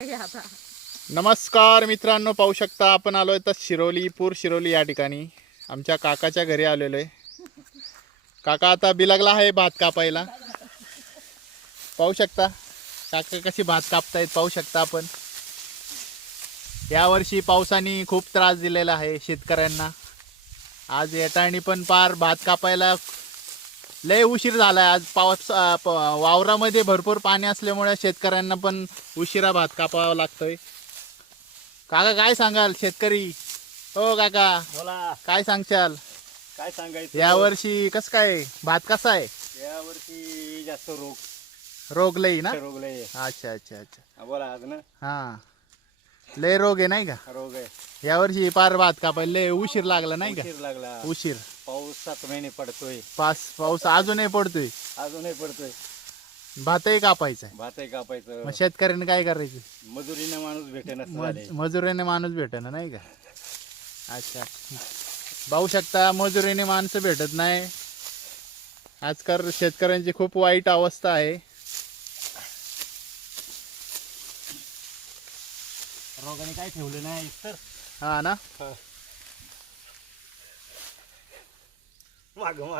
नमस्कार मित्रांनो, पाहू शकता आपण आलोय तर शिरोली या ठिकाणी आमच्या काकाच्या घरी आलेलो आहे. काका आता बिलागला आहे भात कापायला. पाहू शकता काका कशी भात कापतायत. पाहू शकता आपण यावर्षी पावसाने खूप त्रास दिलेला आहे शेतकऱ्यांना. आज येतानी पण पार भात कापायला लय उशीर झालाय. आज पाऊस वावरामध्ये भरपूर पाणी असल्यामुळे शेतकऱ्यांना पण उशिरा भात कापावा लागतोय. काका काय सांगाल शेतकरी? हो काका बोला, काय सांगशाल? काय सांगायचं यावर्षी कसं काय भात कसा आहे? यावर्षी जास्त रोग लई ना? रोग लय आहे. अच्छा अच्छा अच्छा. बोला आज ना हा लय रोग आहे नाही का रोग आहे. यावर्षी? पार भात कापायला लय उशीर लागला नाही का? उशीर लागला. उशीर. पाऊस 7 महिने पडतोय, पाऊस अजूनही पडतोय. अजूनही पडतोय. भातही कापायचा. भातही कापायचं. मग शेतकऱ्याने काय करायचं? मजुरीने माणूस भेटेना झाले. मजुरीने माणूस भेटेना नाही का? अच्छा. पाहू शकता मजुरीने माणसं भेटत नाही. आजकाल शेतकऱ्यांची खूप वाईट अवस्था आहे. रोगाने काय ठेवलं नाही तर हा ना. माग माग